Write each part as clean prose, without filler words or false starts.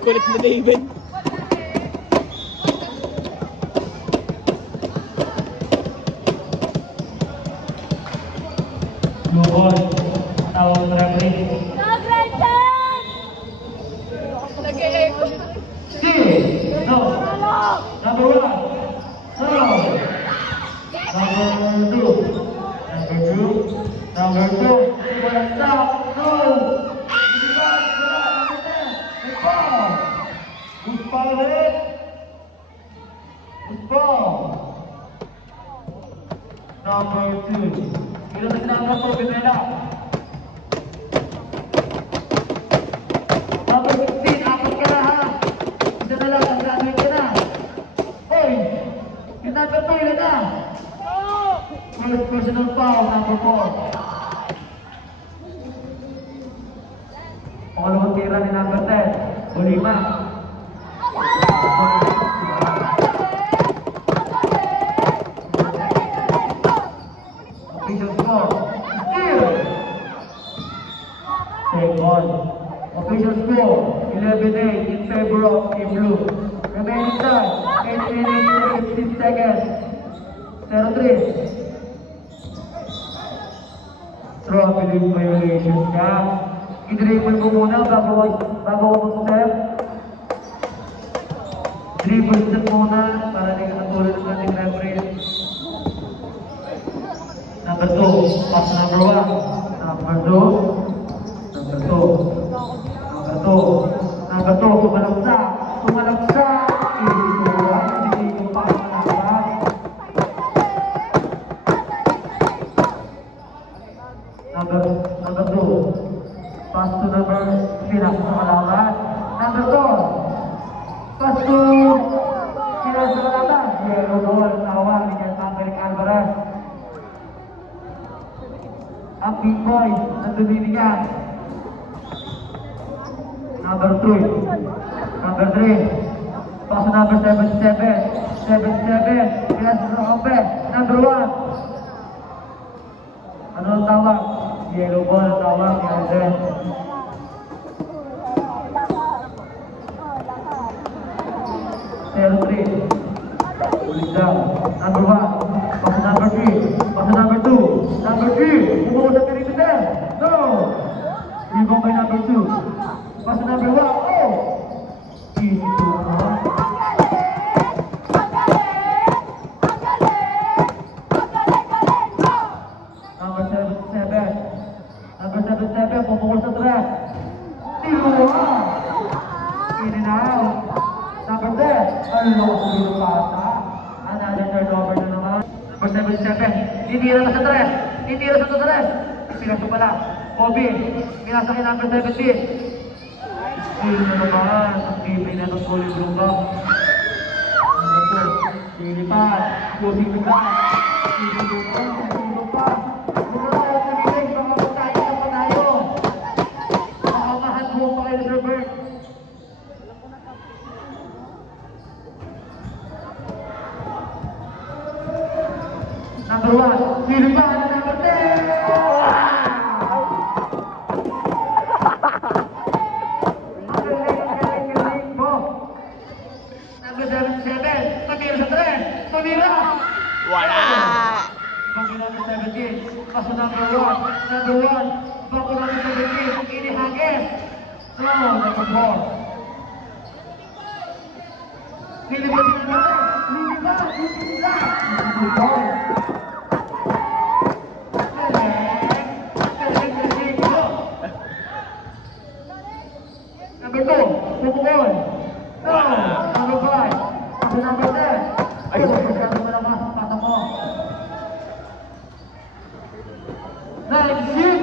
Kulit mo, David. Blue ball. Tawag na referee. No. Number 1. No. Number 2. Walang stop. No. Good ball ulit. Good ball. Number 2. Ilan na number 4, Pineda? Number 16, apat ka na ha. Isa na lang, ang gamit ka na. Hoy! Yung number 2, ilan na? First personal foul, number 4. Pangalawang tira ni number 10, Olima. Official score, still. Take on. Official score, 11-8 in favor of Team Blue. Remaining time, 8 minutes, 15 seconds. 0-3. Throw-up violation ka. I-dribble mo muna bago mag-step. Dribble step muna para hindi ka natulad ng ating referee. Number 2, pass number 1. Number 2. Tumalagsak. Hindi ko pa malagsak. Number 2. Pass to number 3 na kumalaban. Number 4. Pass to sila sa kalaban. Yellow ball. Tawag ni Angelic Alvarez. Ang big boy na dumibigyan. Number 3. Pass to number 77. 77. Sila sa kalaban. Number 1. Ano ang tawag? Yellow ball, tawag, yan. Ulit lang. Number 1. Pass number 3. Pass number 2. Number 3. Bumuko sa perimeter. No! Rebound by number 2. Pass number 1. Oh! Easy to Number 77, pumukul sa tres. Tiluwa! In and out. Number 10, ang loko yung pasa. Another turnover na naman. Number 77, tinira na sa tres. Pinasok pala. Bobby, pinasa kay number 17. Ayun na naman, ang gibay na ng Poli Brunga. Lilipat, closing the back. Number 1, Lilipat, number 10! Number 77, tumira sa 3, tumira! Wala! Bagi number 17, kaso number 1, bagi number 17, inihagis! No, number 4. Lilipat si number 10, lilipat! Number 2, pupukol. No, number 5. Kasi number 10. Ay, masyado mo naman sa pata mo. Next, shoot.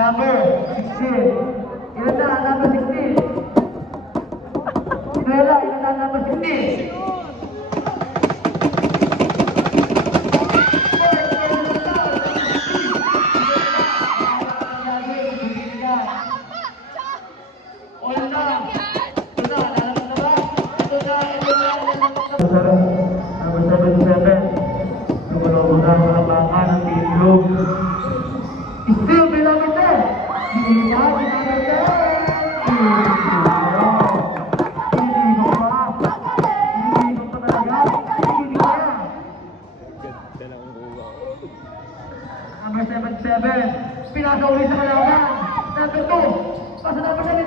Number 16. Ilan na? Number 16. Bella, number 15. Number 77. Lumalaban na sa labangan ng Team Blue. Still may number 10. Hindi pa, may number 10. Hindi pa talaga. Hindi pa. Ganda ng uwa. Number 77. Pinasa uli sa kalaban. Number 2. Pasa number 7.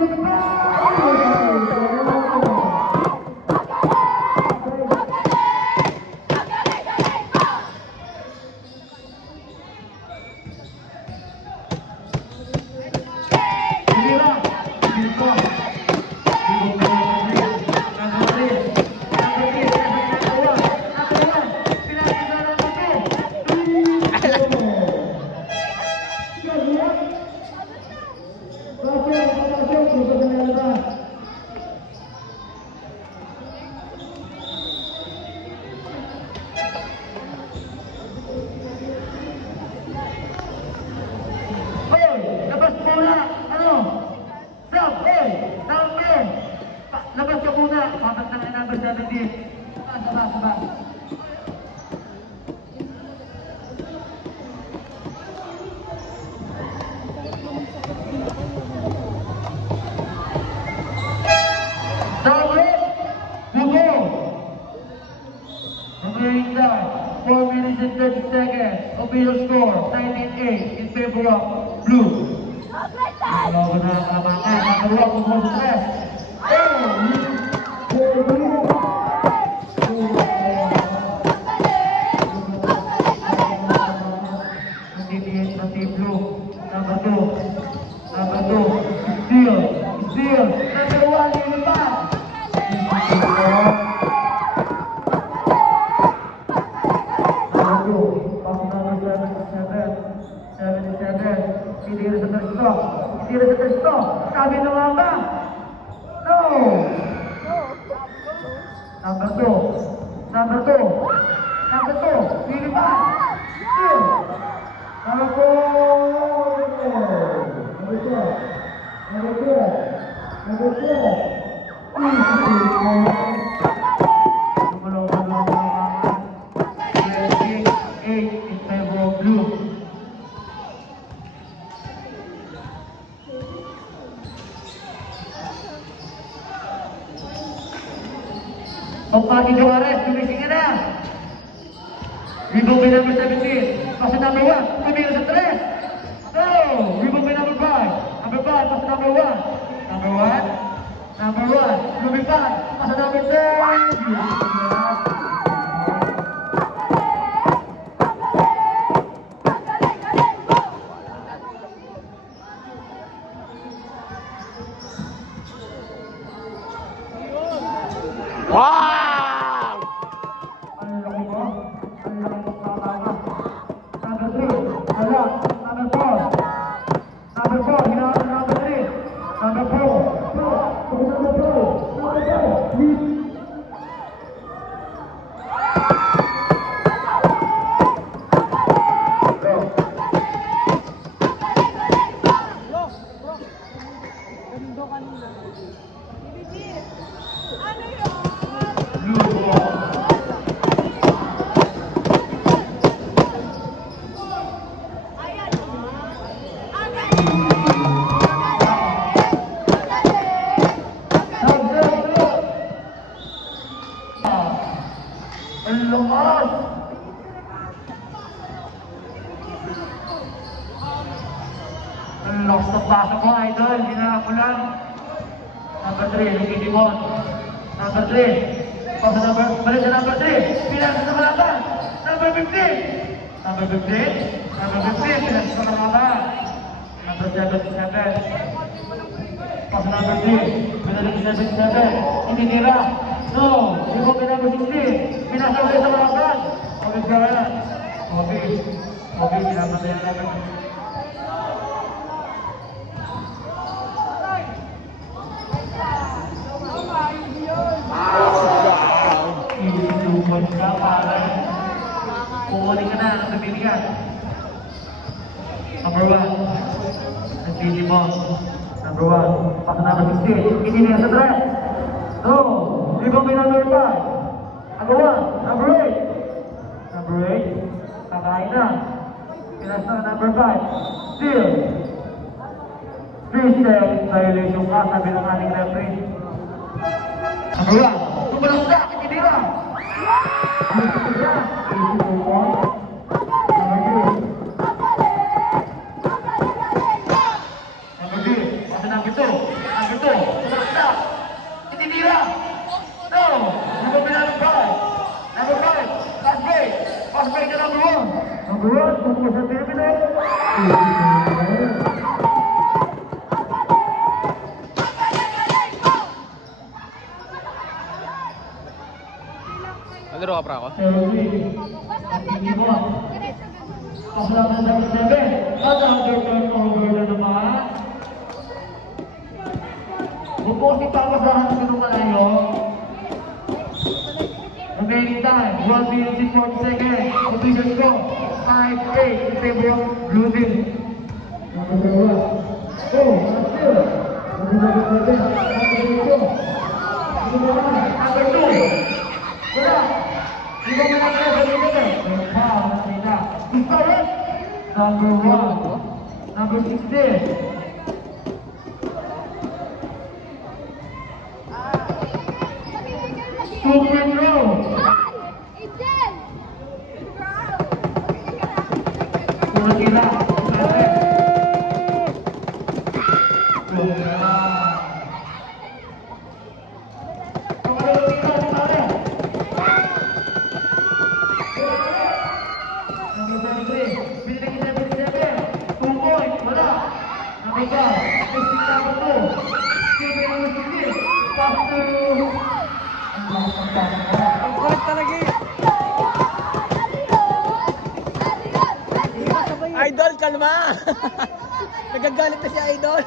Labas ka muna! Papat na ng number 17. Saba. Remaining time, 4 minutes and 30 seconds. Official score, 19-8 in favor of Blue. Lumalaban na ang kalabangan. Nakaluwag kung mo sa stress. Number two, steal, number 1, yung iba. Number 2, pasok number 77, titira sa testo, sabi na nga ba? No! Number 2, pili pa, steal, number 4, Number 12. Lumalaban lang ang 8 in favor of Blue. Pagpati Juarez, tumising ka na. Rebound by number 17. Pasa number 1. Tumira sa 3. No! Rebound by number 5. Number 5, pasa number 1. Number 1. Lumipad. Pasa number 10. Wow! Ang laki mo. Ang laki mo kakama. Number 3. Wala. Number 4. Number 4. Hinawa ng number 3. Number 4. Number 4. Lost ng pasok ko, idol. Hinakulan. Number 3, Ricky Dimon. Number 3. Pasa number, balik sa number 3. Pinasa sa kalaban. Number 15. Number 15. Number 15. Pinasa sa kalaban. Number 77. Pasa number 3. Pinasa sa 77. Hindi nira. No. Ibo ka number 16. Pinasa ulit sa kalaban. Ulit ka wala. Okay, pinasa sa number 16. Oh! ang nabibigyan. Number 1. Nagpili mo. Number 1. Pass number 16. Ininiya sa dress. No. Ibang may number 5. Number 1. Number 8. Number 8. Kakain na. Pinas na number 5. Still. 3 steps. Violation ka. Sabi ng ating referee. Number 1. Tumalong na. Itinira. Itinira. 84 points. Number 2. Number 2. Number 2. Tumalong na. Itinira. No. Number 5. Number 5. Last break. Last break na number 1. Number 1. Tungkol sa Pilipinas. Laro ka pra ako? Hindi mo. Pasalang na number 7. At under turnover na naman. Bupusin pa ako sa hanggang ng malayo. Remaining time, 1 minute and 40 seconds. Official score, 5-8 in favor of Blue Team. Number 1. Oh, still. Number 7. Number 2. Wala. Hindi mo na sa dito. Foul na nila. Number 1. Number 16. Super row. Una sila. Ang kulit talaga eh. Idol, kalma! Nagagalit na si Idol.